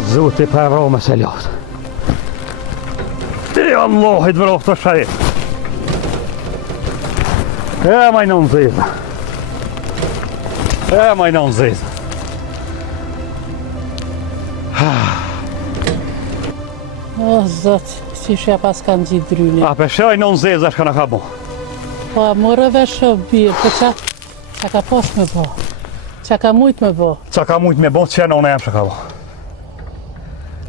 Zoti për Rome se ljoft. I Allahit vërof të shajit. Majnon zezë. Majnon zezë. O, Zot, si shja pas kanë gjitë dryne. A, për shaj non zezë është ka në ka bo. Po, morëve shumë birë, po qa ka pos me bo? Qa ka mujt me bo? Qa ka mujt me bo, që në e më shë ka bo.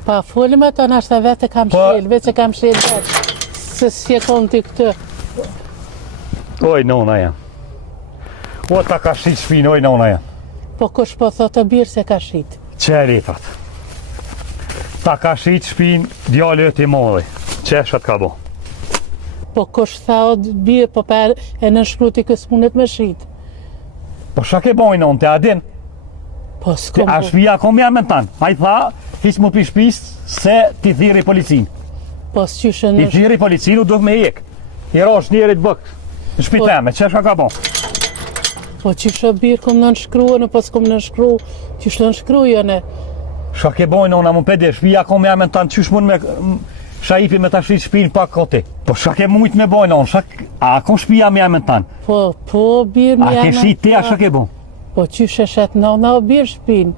Pa, folë me të nashtë vete kam shilë, veç e kam shilë vetë. Se si e konë të këtë. Oj, nona jam. O, ta ka shqit shpinë, oj, nona jam. Po, kush po thotë të birë se ka shqit? Që e rritat. Ta ka shqit shpinë, djallë e ti modhi. Që e shët ka bo. Po, kush tha o birë, po pa e në shkruti kësë mundet me shqit. Po, shka ke bojnë nonë, te adin? Po, s'kom A shpia kom jam e tanë. A i tha, hiq mu pi shpis, se ti thiri policin. Po, s'qyshë Ti në thiri policin, u duh me jek. I rosh njerit bëk. Në shpiteme, që shka ka bo? Po, qyshë birë kom në nëshkruë, në pas kom në nëshkru, qyshë në nëshkru jone. Shka ke bojnë nona, mu pede, shpia kom jam e tanë, qysh mund me shaipi me ta shqit shpin pak koti. Po, shka ke mujt me bojnë nona, a kom shpia me jam e tanë? Po, birë me A ke shqit ti, a shka ke bo? Po, qyshë shetë nona o birë shpinë.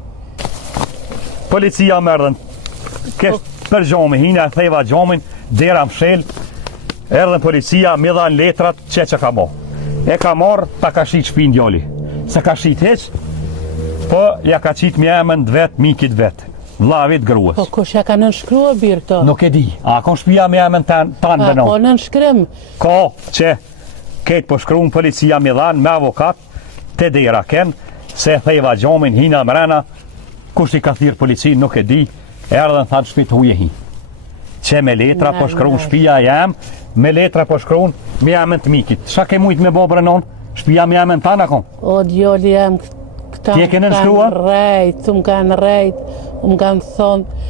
Policia merdhen, kesh për gjomi, hina e theva gjomin, dera mshel, erdhen policia, mi dhan letrat, që ka bo. E ka marrë, ta ka shqit shpin djali. Se ka shqit heq, po ja ka qit mjemën dvet, mikit vet, vlavit gruës. Po, kush ja ka nënshkrua birë këto? Nuk e di, a kon shpia mjemën tanë Po, benon? nënshkrim. Ka, që ketë po shkruun policia mi dhan, me avokat, te dera ken, se theva gjomin, hina mrena, kush i ka thirë policin, nuk e di, erdhen thanë shpit huje hi. Që me letra po shkruun shpia jam, me letra po shkruun me jamën të mikit. Qa ke mujt me bo brenon? Shpia me jamën tanë akon? O, djoli jam këta Ti e ke nënshkruar? më kanë rejt, më kanë thonë,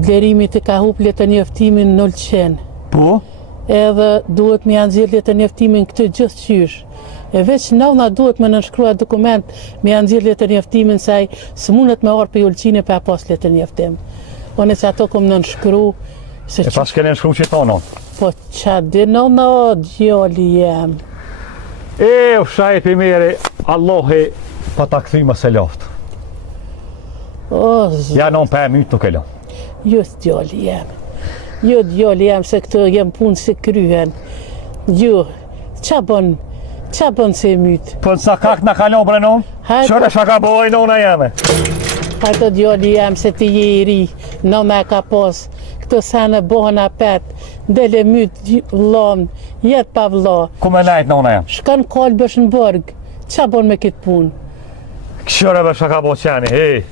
blerimi të ka hup letë njëftimin 0%. Po? Edhe duhet me janë zirë letë njëftimin këtë gjithë qysh. E veç nëna duhet me nënshkrua dokument me janë zirë letë njëftimin saj së mundet me orë për julqine për pas letë njëftim. One që ato kom nënshkru. E pas kene nënshkru që tonon? Po qa di nëna o djoli jem. E, u shaj për mire, Allahi pa ta këthyma se loftë. O, Ja non për e mytë nuk e lo. Jo djoli jem. Jo djoli jem se këto jem punë se kryhen. Jo, qa bën se mytë? Po nësa kak në kalon brenon? Hajde. Qëre shaka boj nona jeme? Hajto djoli jem se ti je i ri, nëna e ka pos. Këto sa në bohën apet, ndele mytë vlon, jetë pa vlo. Ku me najt nona jem? Shkan kolbësh në borg, qa bon me këtë punë? Këshëreve shaka bo qeni, hej.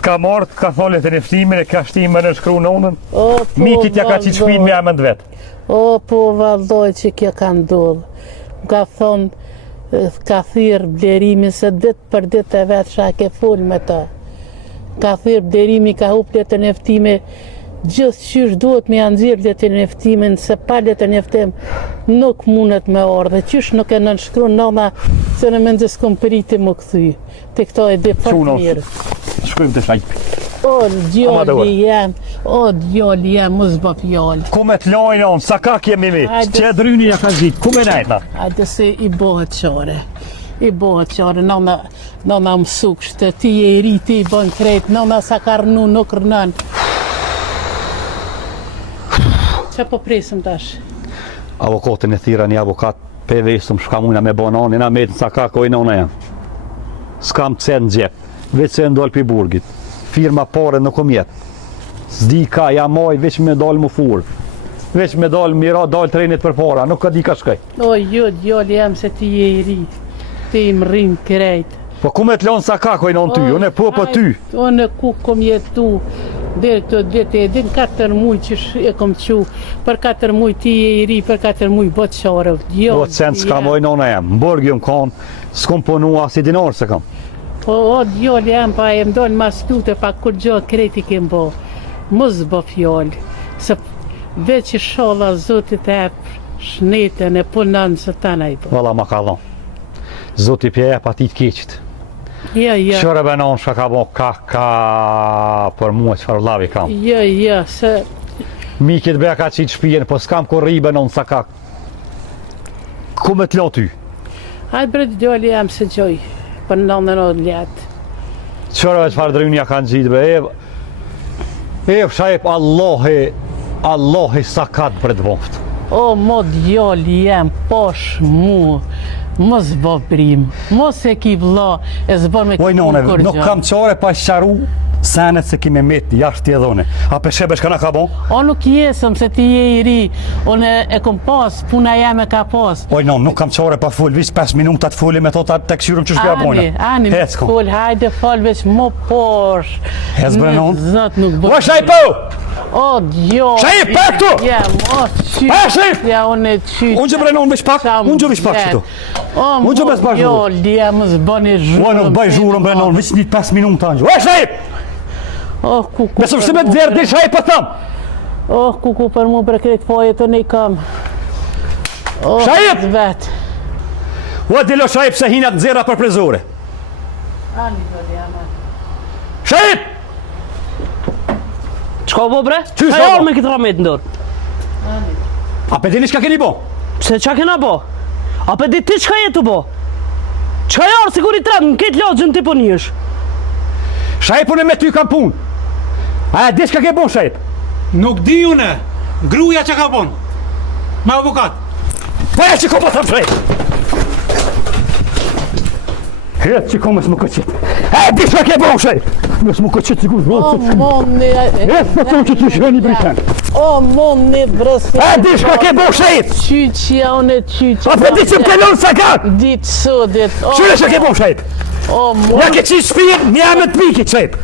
Ka marrë, ka tholet e njëftimin e ka shtimin në shkru nonën. O, po, Mikit ja ka qitë shpin me jamën dvet. O, po, valloj që kjo ka ndodhë. Ka thonë, ka thirë blerimi se ditë për ditë e vetë shka ke full me ta. Ka thirë blerimi, ka hup letë njeftime, gjithë qysh duhet me janë zirë letë njeftimin, se pa letë njeftim nuk mundet me orë, dhe qysh nuk e nënshkru nëna se në mendës kom përiti më këthy. Të këto e di për mirë. Shkujmë të shajpi. O, djoli jem, mos bë fjallë. Ku me t'lojnë onë, sa ka kemi mi? Që dryni ja ka zhitë, ku me najta? Hajde se i bëhet qare. I bëhet qare, nëna mësu kështë, ti e i ri, ti i bën krejt, nëna sa ka rënu, nuk rënën. Që po presim tash? Avokatin e thira një avokat, pe vesëm shka mujna me banan, na metën sa ka kojnë ona jam. S'kam të sen në gjep, veç se ndoll për burgit. Firma pare nuk kom jetë. S'di ka, ja maj, veç me dalë më furë. Veç me dalë mira, dalë trenit për para, nuk ka di ka shkaj. O, jo, djoli jam se ti je i ri. Ti më rrim krejt. Po ku me t'lonë sa ka kojnë onë ty, unë e po për ty. Unë ku kom jetu, dhe këto dvete, edhe në 4 muj që e kom qu, për 4 muj ti je i ri, për 4 muj bot qare. Po të sen s'ka mojnë ona jam, më borgë jënë kanë, s'kom punua si dinar se kam. Po, o, djoli jam, pa e mdonë mas tute, pa kur gjohë kreti kem bo. Mos bo fjallë, se veç i sholla zotit e shnetën e punën së tana i bo. Valla ma ka dhonë. Zoti pje e pa ti t'keqit. Ja. Qëre benon shka ka bo ka për mua qëfar lavi kam. Ja, se... Mikit beja ka qitë shpijen, po s'kam kur ri benon sa ka. Ku me t'lo ty? Hajtë bre djali jam se gjoj, për nëndën o ljetë. Qërëve qëfar drynja kanë gjitë be, shajp Allahi sa ka të bret voftë. O, mo djali jam, posh mu, mos bë brim, mos e ki vlla, e zbën me Oj none, nuk kam qare pa sharu senet se kime met jashtë tjedhone. A pe shebe shka na ka bon? O nuk jesëm se ti je i ri, unë e kom pas, puna jam e ka pas. Oj non, nuk kam qare pa full, vis 5 minuta të fulli me thot të këshyrëm që shpja bojna. Ani, full, hajde fol veç mo posh. Hez bre non? Zot nuk bë. O shaj po! O, djo! Shaj pa këtu! Ja, mo qyt. Pa shaj! Ja, unë e qyt. Unë që bre non veç pak, unë që veç pak qëtu. O, mo djali jam, mos bëni zhurëm. O, nuk bëj zhurëm bre non, veç një 5 minuta angjë. O shaj! Oh, kuku. Besë shtë me të dherë dhe shaj pa tham! Oh, kuku për mu brekret poje të nej kam. Oh, Shajip! Vet. O, dilo shajip se hinat nëzira për prezore. Ani do jam. Shajip! Qka bo bre? Qysh Qa ka bo? jarë me këtë ramet ndorë? A pe dini shka keni bo? Se qa kena bo? A pe di ti qka jetu bo? Qka jarë sigur i tretë në këtë logjën ti po njësh? Shajip unë me ty kam pun. A e di shka ke bon shajip? Nuk di une, gruja që ka bon, me avokat. Po e që ko po tham shajip? Hetë që ko mësë më këqit. A e di shka ke bon shajip? Mësë më këqit sigur. O, moni. Hetë po thonë që të shëni Britan. O, moni, brësë. A e di shka ke bon shajip? Qyqja, unë e qyqja. A pe di që më kelon sa ka? Ditë sodit. Qyre shka ke bon shajip? O, moni. Ja ke qitë shpijen, një me të pikit shajip.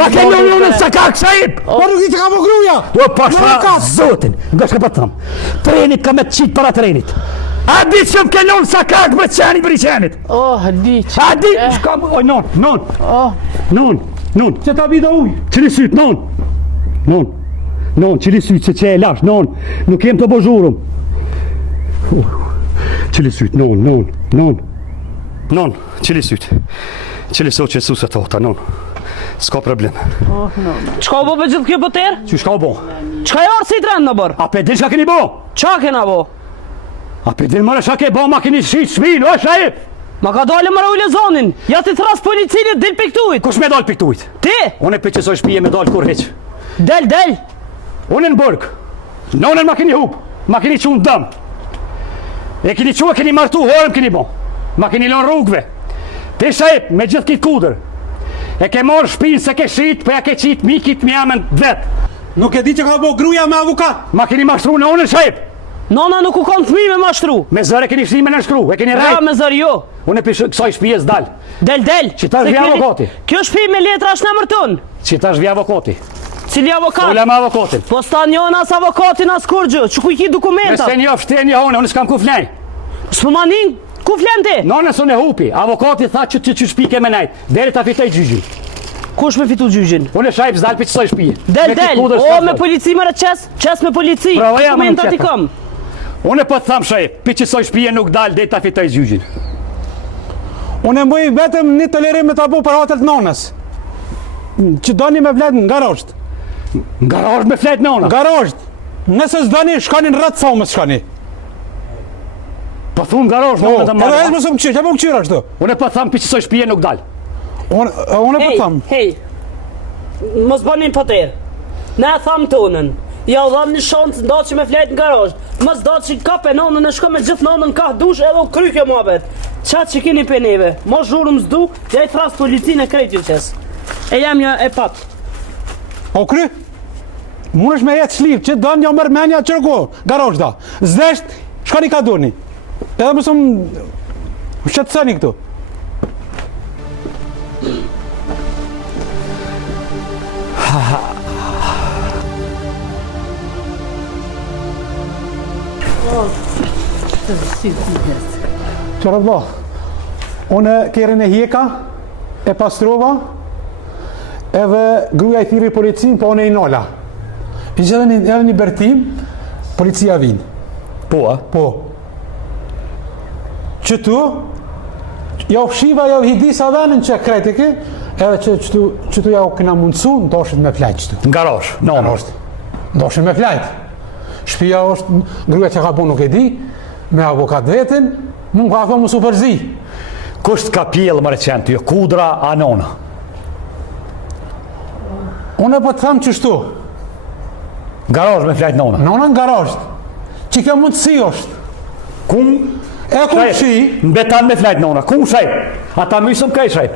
Ma ke një sa ka shajip? Po nuk i të ka po gruja. Jo, pashta zotin, nga shka pa thamë. Trenit ka me të qitë para trenit. A di që më kelon sa ka për qenit për i qenit? Oh, di që. A di, shka, oj, non, Oh, Që ta bida uj. qëli syt, non, qëli syt, se që e lash, nuk jem të bozhurëm. Qëli syt, non, qëli syt, qëli sot që su se tota, non, s'ka problem. Qka bo për gjithë kjo pëter? Që shka o bo? Qka jarë si i tretë në bërë? A pe din shka keni bo? Qa kena bo? A pe din mëre shka ke bo, ma keni shqit shpin, o shajip? Ma ka dalë më rojle zonin, ja ti thras policinit dil për këtujt. Kush me dal për këtujt? Ti? Unë e për qësoj shpije me dal kur heq. Del. Unë në bërg, nonën ma keni hup, ma keni qunë dëm. E keni quë, keni martu, horëm keni bo. Ma keni lën rrugve. Ti shajip, me gjithë kitë kuder. E ke marrë shpinë se ke shqit, për ja ke qitë mikit mi amën vetë. Nuk e di që ka po gruja me avokat. Ma keni mashtru në onën shajip. Nona nuk u konë fmi me mashtru. Me zërë e keni shri me në shkru, e keni Ja, rajt. me zërë jo. Unë e për kësaj shpijes dal. Del. Që ta Se zhvi kjo- avokati. Kjo shpi me letra është në mërtun. Që ta shvi avokati. Cili avokat? Ola me avokatin. Po sta njën as avokatin as kur gjë, që ku i ki Me dokumentat? se një ofshte një hone, unë s'kam ku flej. S'po ma nin, ku flen ti? Nonës unë e hupi, avokati tha që shpi ke me najt, deri ta fitoj gjygjin. Kush me fitu gjyqin? Unë e shajp zdal për qësoj shpije. Del, o me polici më qes me polici, Bravo, ja, më dokumentat i qeta. kam. Unë e po të thamë shajp, për qësoj shpije nuk dal, deri ta fitoj gjygjin. Unë e mbëj vetëm një tolerim me ta bu për hatët nonës. Që doni me vlet në garosht. Garazh me flet nona. Garosht. Nëse s'doni, shkani në rrët thomës shkani. Po thunë garazh Po, nona të edhe marrë. mësë më qyrë, që më më qyrë ashtu. Unë e po të thamë për qësoj shpije nuk dal. Unë e po thamë. Hej, mos bënin pëter. Ne e thamë tonën. Ja u dham një shansë nda që me flet në garazh. Mos do që kape nonën e shko me gjithë nonën ka dush edhe u kry kjo muhabet. Qatë që keni për neve, mos zhurëm s'du, ja i thras policinë e krejtë qes. E jam një e pat. O kry? Mund është me jetë shlip, që dënë një mërë menja qërko, garosht da. Zdesht, shkani ka doni. Edhe mësë më shqetësani këtu. Qërë vlo, unë kërën e hjeka, e pastrova, edhe gruja i thiri policin, po unë e i nola. Për që edhe një bertim, policia vinë. Po, a? Po. Që tu, Jo fshiva, jo hidisa dhenin që krejt e ki, edhe që qëtu ja u këna mundësu, ndoshit me flajt qëtu. Në garosh, nona. Ndoshit me flajt. Shpia është, gruja që ka bu nuk e di, me avokat vetin, mund ka thonë më superzi. Kusht ka pjellë më recent, jo kudra a nona? Unë e po të thamë qështu. Garosh me flajt nona. Nona në garosh, që kjo mundësi është. Kum? E ku shi? Në betan me flajt nona, kum shaj? Ata mysëm kaj shaj?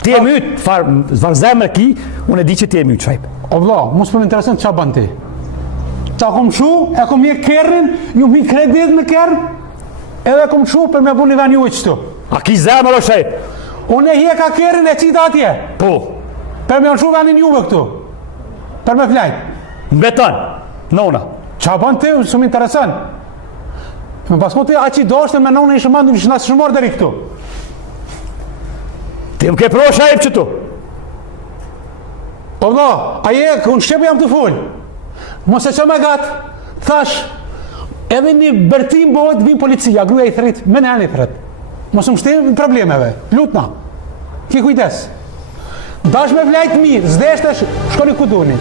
Ti e myt, farë zemër ki, unë e di që ti e myt shaj. O vla, mos për më interesant qa ban ti. Ta kom shu, e kom je kerrin, ju mi kredit në kerr, edhe kom shu për me bu një ven ju e qëtu. A ki zemër o shaj? Unë e hje ka kerrin e qita atje. Po. Per me në shu venin juve këtu. Per me flajt. Në betan, nona. Qa ban ti, së më interesant. Me pasko ti aqi do është me nona i shëmandu në shënasë shëmor dheri këtu. Ti më ke pro shajp qëtu? O vla, aje, unë shqepe jam të full. Mos e që me gatë, thash, edhe një bërtim bëhet vim policia, gruja i thrit, me në janë i thrit. Mos më shtim problemeve, lutna. Ki kujdes. Dash me vlajt mirë, zdeshte, shkoni ku duni.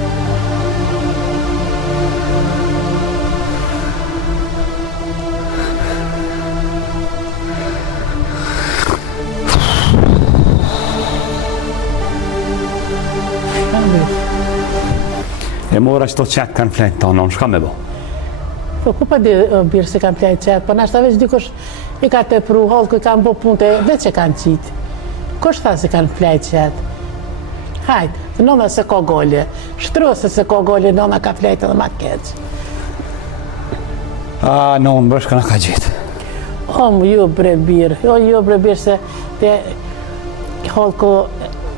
E mora që to qetë kanë flejtë ta, non, shka me bo? Po, ku pa di birë se kanë flejtë qetë, po nashta veç dikush i ka të pru holë, ku i kanë bo punte, veç e kanë qitë. Kush tha se kanë flejtë qetë? Hajtë, të nona se ko gollje, shtruse se ko gollje, nona ka flejtë edhe ma keqë. A, non, bërsh këna ka gjitë. O, më ju bre birë, se te holë ku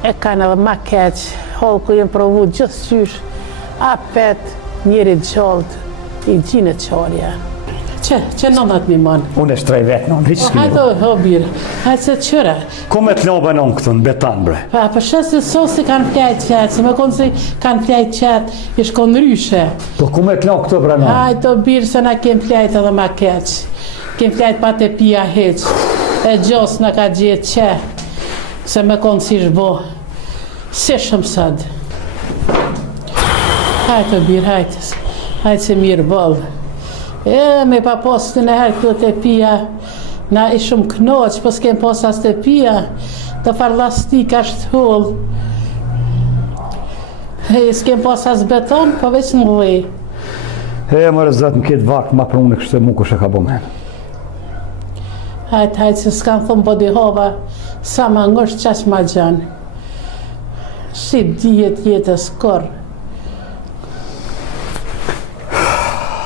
e kanë edhe ma keqë, holë ku jenë provu gjithë qysh, apet njëri gjallët i gjinë qarja. Që nëndat mi manë? Unë e shtrej vetë, non, hiqë s'ki Hajtë o birë, hajtë se qëra. Ku me të lobe non këtu në betan, bre? Pa, për shës se so si kanë flajtë qëtë, se me konë si kanë flajtë qëtë, i shkonë ryshe. Po ku me të lobe këtu, bre, non? Hajtë o birë, se na kemë flajtë edhe ma keqë. Kemë flajtë pa të pia heqë. E gjosë na ka gjithë që, se me konë si shbo. Se shumë sëdë. Hajtë o birë, hajtë se mirë bolë. E, me pa postë në herë këtë të pia, na i shumë knoqë, po s'kem posë as të pia, të farlastik ashtë hullë. E, s'kem posë as beton, po veç në vëj. E, më rëzat në këtë vakë, ma prunë kështë e mu kështë e ka bo men. Hajtë, se s'kanë thumë bodi hova, sa ma ngështë qash ma gjanë. Shqip dijet jetës korë.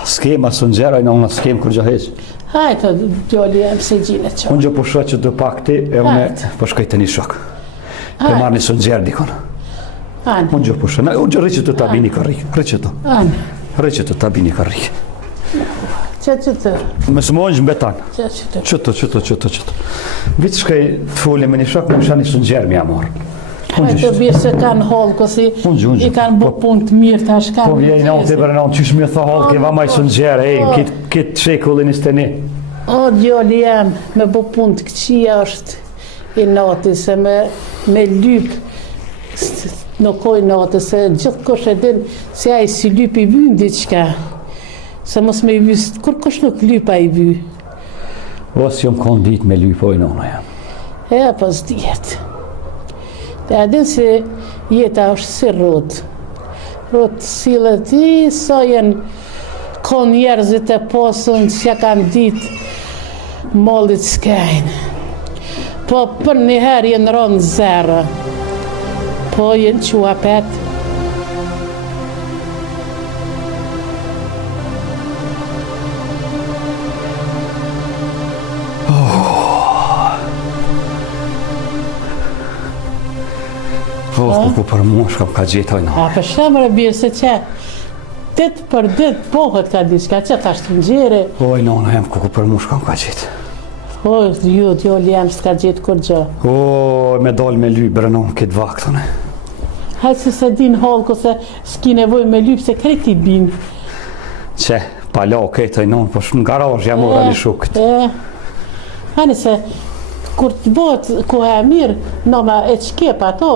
S'kem asë në gjeraj, në s'kem kur gjaheq. Hajtë, djoli e mëse gjinë e qonë. Unë gjë po shë që të pak ti, e unë po shkaj të një shok. Të marrë një së në gjerë dikon. Anë. Unë gjë po shë, unë gjë rëqë të tabini ka rikë, rëqë të. Anë. Rëqë të tabini ka rikë. Që të. Më së mojnë betan. Që të. Qëtë. Vitë shkaj të folim me një shok, më shani së në gjerë mi amorë. Hajtë birë se kanë holë, kësi i kanë bu punë të mirë të ashkanë. Po vjej në të bërë në qysh me tha holë, ke vama i së në gjerë, kitë shekullin i steni. O, djoli jam, me bu punë të këqia është i nati, se me lypë, nuk oj nati, se gjithë kush e din, se a i si lypë i vynë diqka, se mos me i vynë, kur kush nuk lypë a i vynë. Osë jom kondit me lypë oj nona jam. E, po s'djetë. Dhe adin se jeta është si rrotë. Rrotë silët i, so jenë konë njerëzit e posën që ja kanë ditë mollit s'kajnë. Po për njëherë jenë ronë zerë. Po jenë qua petë. Po për mua shkam ka gjetaj në. A për shemër e birë se që ditë për ditë pohët ka diçka, që ka shtë në gjere. Oj, nona jem, ku për mua shkam ka gjetë. O, ju, djoli jam s'ka gjetë kur gjë. O, me dollë me lypë brenon këtë vaktën. Hajtë se din halë, ku se s'ki nevoj me lypë, se kreti binë. Që, palo, këtë e nonë, po shumë në garajë jam ora një shukët. Hani se kur të bëhet koha e mirë, nëma e qkep ato,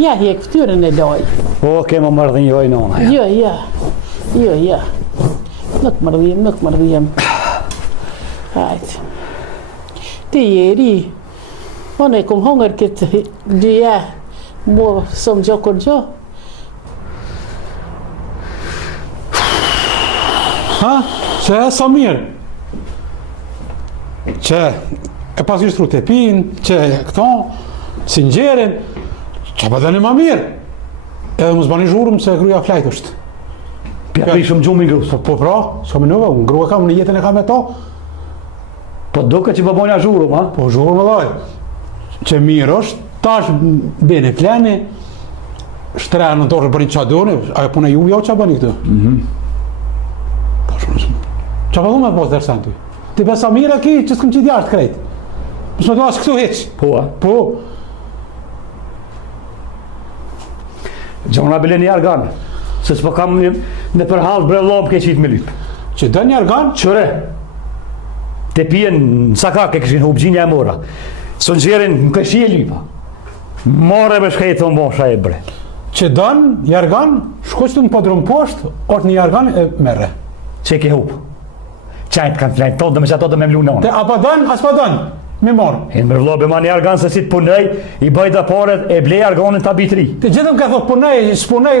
ja hek ftyrën e loj. O, kemë mërdhinjoj nona. Jo. Nuk mërdhjem. Hajtë. Ti jeri, unë e kom hongër këtë dyja, mo sëm gjo kur gjo. Ha? Që e sa mirë? Që e pasishtru të pin, që këto, si nxerin, që pa dhe një ma mirë. Edhe më zbani zhurëm se gruja flajt është. Pja prishëm gjumin grus. Po pra, s'ka me nëve, unë grua kam, në jetën e kam e to. Po duke që përbonja zhurëm, ha? Po zhurëm e dhaj. Që mirë është, tash bene fleni, shtreja në toshë bërin qa doni, ajo pune ju jo qa bëni këtë. Qa pa du me posë dërsen ty? Ti besa mirë ki, që s'këm qitë jashtë krejt. Mësë me do asë këtu heq. Po, ha? Po. Gjona bile një argan, se s'po kam në përhalë brellom ke qitë me lypë. Që dë një argan? Qëre, te pijen në sakak e këshin hubgjinja e mora. Së nxerin në këshi e lypa. More me shkejtë të mbosha e bre. Që dën një argan, shko që të në podrum poshtë, orë një argan e merre. Që ke hupë? Qajtë kanë flajnë tonë dhe me që ato dhe me mlu në Te onë. apa dën, as pa dën, me morë. E në mërvlobe ma një argan se si të punëj, i bëj dhe paret e blej arganin të abitri. Te gjithëm ka thot, punaj, s'punaj,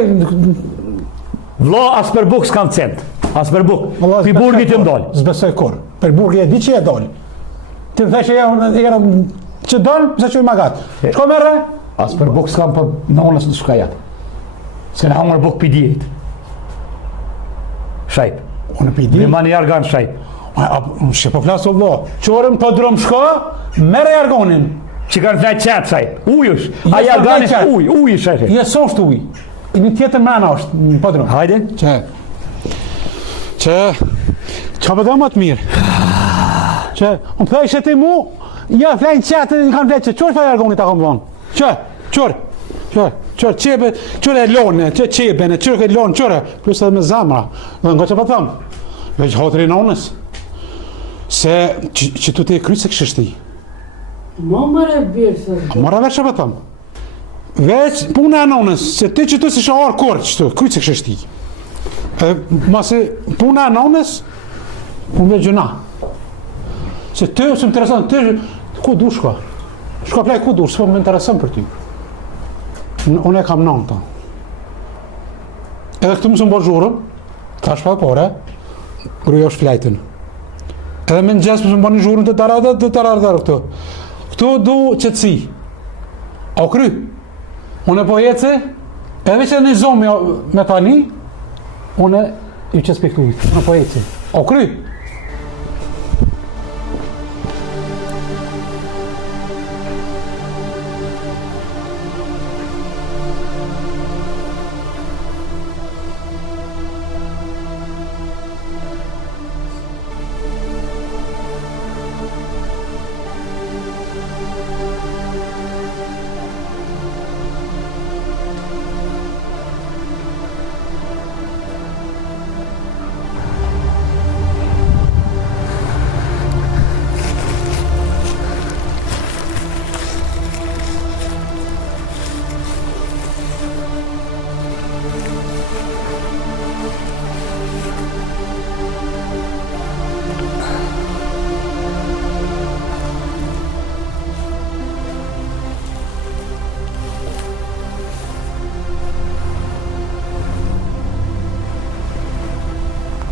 Vlo, as për buk s'kan cent. As për buk. Pi burgit të mdoj. Zbesoj kur. Për burgi e di që e doli. Ti më thej që era që dën, se që i magat. Shko merre? As për buk s'kan për në onës në shka jatë. Se në hangër buk pi djetë. Shajp. Unë pidi. Me ma një argan shajp. Shë po flasë o vlo. Qorëm të drum shko, merre argonin. Që kanë flajt qatë shajp. Ujush. Jo, A i s'kan arganis flajt qatë. uj shajp. Jesë është uj. Një tjetër mrena është në podrum. Hajde. Që qa përdo më të mirë? Që, unë pëthej që ti mu, ja flajnë qatë dhe kanë flajnë që, qërë faj argonit ta kom thonë? Qërë, qërë e lonë, që qebene, qërë e lonë, qërë, plus edhe me zamra, dhe nga që pa thëmë, veç hotëri në onës, se që tu ti e kryse këshështi. Mo mërë e birë se Mora veç që pa thëmë. Veç puna e nonës, se ti që tu si shaharë korë që tu, kryse këshështi. Masi puna e nonës, unë ve gjëna. Se ty së më interesant, ty ku du shka? Shka plaj ku du, s'po më interesant për ty. Unë e kam nonë ta. Edhe këtu më së më bo zhurëm, ta shpa pore, gruja është flajtën. Edhe me në gjesë më së më bo një zhurëm të taradar këtu. Këtu du qëtësi. O kry. Unë e po jeci, edhe që një zomi me tani, unë i qësë për këtu. Unë po jeci. O kry.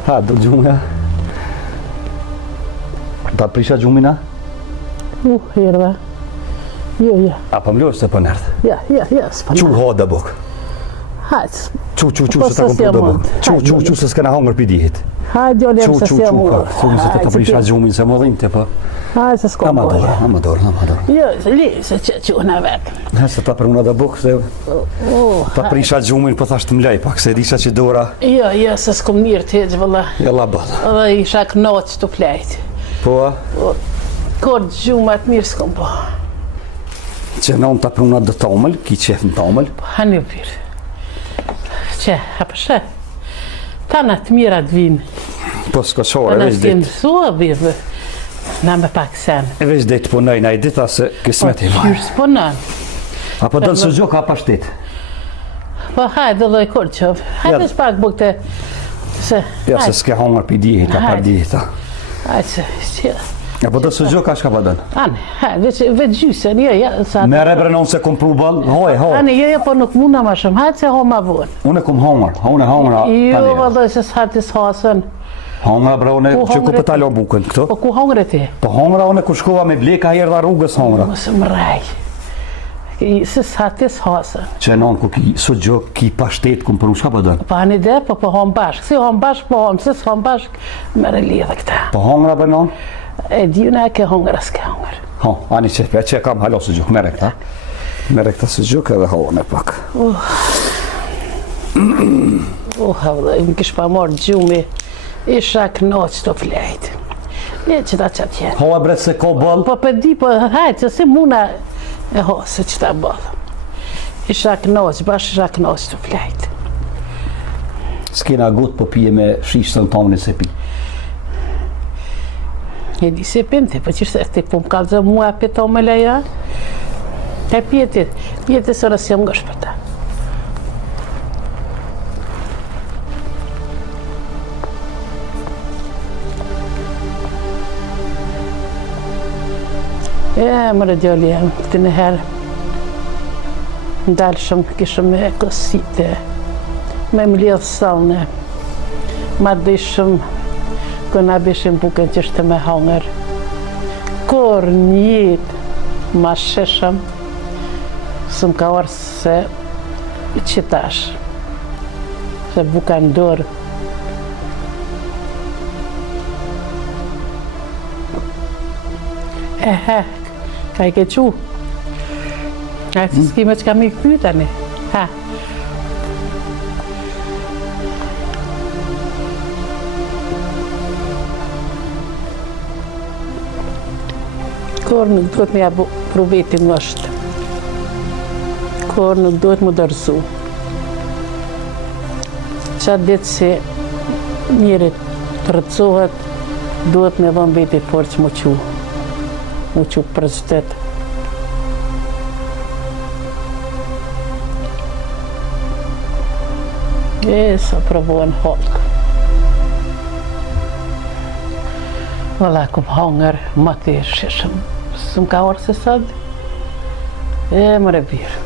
Ha, do gjumja. Ta prisha gjumina? Herda. Jo. A pa mlojë se për nërtë. Ja, s'pa Qu ho dhe buk. Hajtë. Qu Po, se ta se kom si për dhe mund. buk. Qu se s'kena hongër për dihit. Hajtë, jo lem se si e mu. Thunë se ta prisha gjumin se më dhimë të për. Hajtë, se s'ko bojë. Amador. Jo, li, se që una vetë. Ne se ta për una dhe buk, se ta prisha gjumin për thashtë mlej pak, se disha që dora. Jo, se s'kom mirë të heqë, vëlla. Jella bada. Dhe isha knoqë të plejtë. Po, Kod gjumat mirë s'kom po. që në unë ta për una dhe tomël, ki qef në tomël. Hani u pirë. Që, hapëshe. Ta në të mirat vinë. Po s'ka qore, Ta në veç të dit. mësua, birë. Na me pak sen. E veç dhe të punoj, na i dita se kismet i marë. Qyrë s'punon. Apo dëllë së gjo ka pa shtet. Po hajde loj kur qëv. Hajde s'pak bukte. Ja, se s'ke hongër për dihit, ka pa dihit. Hajde se. Apo dëllë së gjo ka shka pa dëllë. Ane, hajde, veç gjysen, jo. Me rebre non se kom pru bëllë, hoj. Ane, jo, po nuk muna ma shumë, hajde se ho ma vonë. Unë kom hongër, unë e hongëra. Jo, vëlloj se s'hatis hasën. Hongëra bre, unë që ku për talon bukën, këto? Po ku hongre ti? Po hongëra unë ku shkova me bleka herë dha rrugës hongëra. Mos më rej. Se s'hatis hasën. Që non ku ki, së gjo ki pa shtet kom pru, shka për dënë? Pa një ide, po hom bashk. Si hom bashk, po hom, se s'hom bashk, mere lidhe këta. Po hongëra bre non? E djuna ke hongër, as ke hongër. Ha, ani që kam halo së gjo, mere këta. Mere këta së gjo, edhe haone pak. Havdhe, më kish pa morë gjumi, isha knoq të flejt. Ne që ta qatë jenë. Hoa bre se ko bëllë? Po për di, po hajtë, që si muna e ho, se që ta bëllë. Isha knoq, bashkë isha knoq të flejt. S'kena gut po pije me shishtën tonë se pi. E di se pinti, po qështë e ti po më kalëzë mua pito me leja. E pjetit, pjetit së nësë jam ngësh për ta. Mërë djoli jam, këtë në herë ndalë shumë, kishëm me kosite, me më lidhë salne, ma dëshëm, këna bishim bukën që shte me hangër. Kur njët ma sheshëm, së më ka orë se qitash, se buka në dorë. Ka i ke qu. A të s'kime që kam i pytani. Ha. Kur nuk duhet me jabu për veti ngështë. Kur nuk duhet më dërzu. Qatë ditë si njërit të rëtsohet, duhet me dhëm veti për që më qu. Më që për qëtet. Sa provohen holkë. Vëlla, kum hangër, ma të shishëm. Së më ka orë se sëtë. Mëre birë.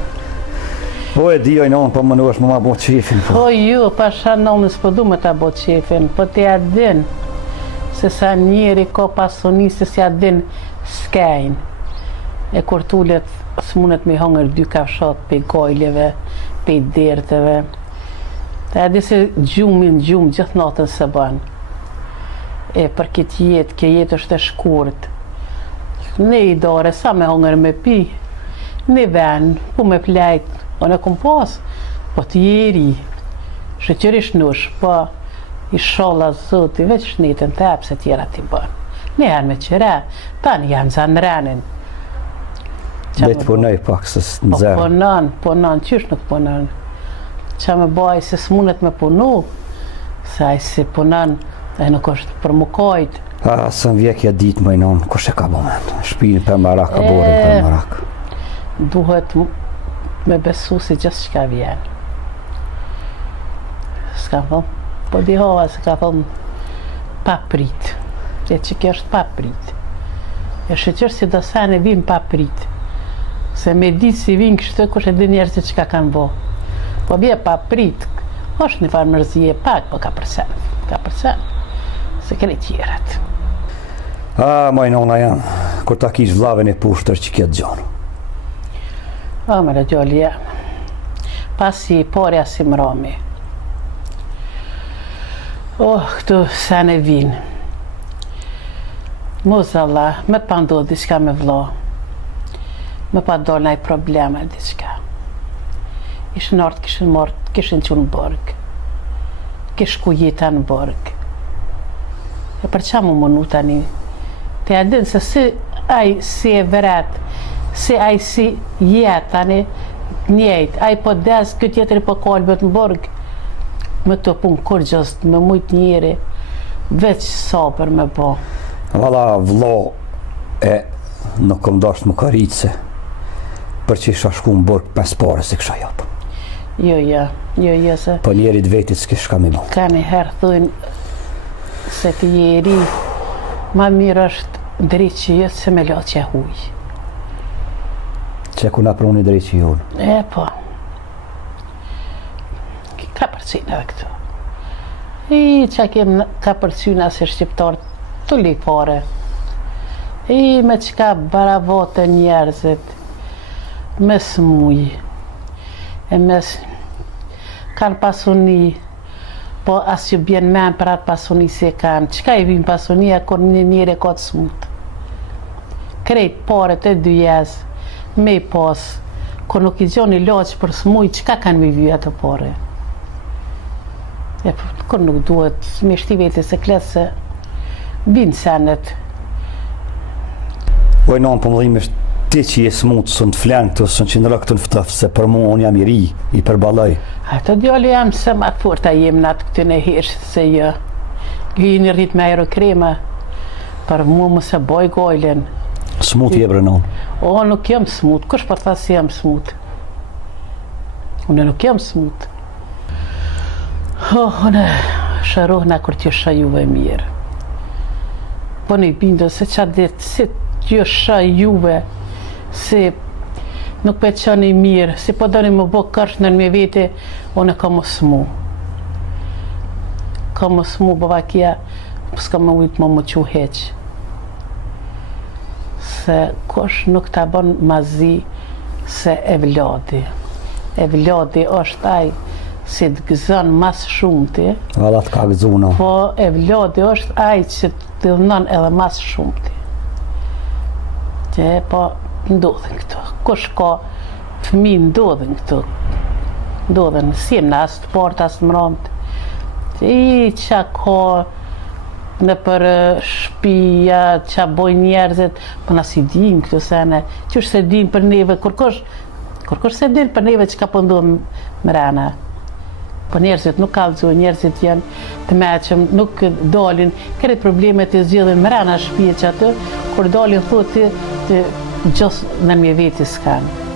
Po e di ojnë onë, po më në është më ma bo qefin. Po ju, pa shanë në s'po du me ta bo qefin. Po të jadin, se sa njeri ka pasonisë, se si jadin skajnë. E kur tullet, së mundet me hangër 2 kafshat pe gojleve, pe derteve. Ta e di se gjumë gjithë natën se banë. E për këtë jetë është e shkurt. Ne i dore, sa me hangër me pi, ne ven, ku me plejt, o në kom pas, po të jeri, shëqërish nush, po i sholla zoti, veç shnitën të epse tjera t'i banë. Ne janë me qëra, tani janë zanë renin. Vetë punoj pak, se në zërë. Punon, qysh nuk punon. Qa me baj se s'munet me punu, se aj si punon, e nuk është për mukajt. Së në vjekja ditë më i nonë, kush e ka bëmen? Shpinë për marak, a borin për marak. Duhet me besu si gjithë që ka vjen. S'ka thëmë, po di hova se ka thëmë pa prit. E që kjo është pa prit. E shëqër si do sa në vim pa prit. Se me ditë si vinë kështë, kush e di njerëzit që ka kanë bo. Po bje pa prit, është një farë mërzije pak, po ka përsen. Ka përsen. Se kene tjerët. Moj nona janë, kur ta kish vlavën e pushtër që kjetë gjonë. Më në gjolli jam. Pasi porja si mrami. Këtu sa në vinë. Muzalla, me të pandodhë diçka me vlo. Me pa dollë nëjë probleme diçka. Ishën ortë, kishën mortë, kishën që në borgë. Kishë ku jeta në borgë. E për qa më mënu tani? Te adin se si aj si e veret, si aj si jetë tani njejt, aj po des, këtë jetëri po kolbet në borgë. Me të punë kur gjëst, me mujtë njëri, veç sabër me bo. Valla vlo, Nuk kom dasht më karit se për që isha shku në burg 5 pare se kësha japë. Jo, se Po njerit vetit s'kish ka mi bo. ka një herë thujnë se të jeri ma mirë është drejtë që jetë se me la që huj. Që ku na pruni drejt që jonë. Po, ka përcina dhe këto. Që kem ka përcina se shqiptarë të li fare. Me qka baravote njerëzit, me smuj, kanë pasuni, po as që bjen men për atë pasuni se kanë. Qka i vim pasunia kur një njëre ka të smut? Krejt paret e dyjez, me i pas, kur nuk i gjoni laqë për smuj, qka kanë me vyja të pare? Kur nuk duhet, me shti veti se kletë se binë senet. Ojnon për mëdhim është ti që je smut, së në të flenë të, së në qindra këtë në ftëfë, se për mu unë jam i ri, i përbaloj. Ato djali jam se ma të furta jem në atë këtë në hirshë, se jo. Ju një rritë me aerokrema, për mu më se boj gojlen. Smut je brenon. O, nuk jam smut, kush për tha si jam smut? Unë nuk jam smut. Unë shërohna kur t'ju shajuve mirë. Po në i bindo se qa ditë, si t'ju shajuve, se nuk për qëni mirë, si po doni më bo kërsh në me vete, unë ka më smu. Ka më smu, bëva kja, s'ka më ujtë më që heqë. Se kush nuk ta bon mazi se evladi. Evladi është aj si të gëzën mas shumëti, Valla të ka gëzuna. po evladi është aj që të dhënon edhe mas shumëti. Që po ndodhen këto. Kush ka fëmi ndodhen këto. Ndodhen si në as të partë, as të mramët. I qa ka në për shpia, qa boj njerëzit, po na si dim këto sene, qësh se dim për neve, kërkosh se dim për neve që ka pëndohë mrena. Po njerëzit nuk kalëzoj, njerëzit janë të meqëm, nuk dalin, kërët problemet e zgjidhin mrena shpia që atë, kur dalin thotë të gjosë në mje veti s'kanë.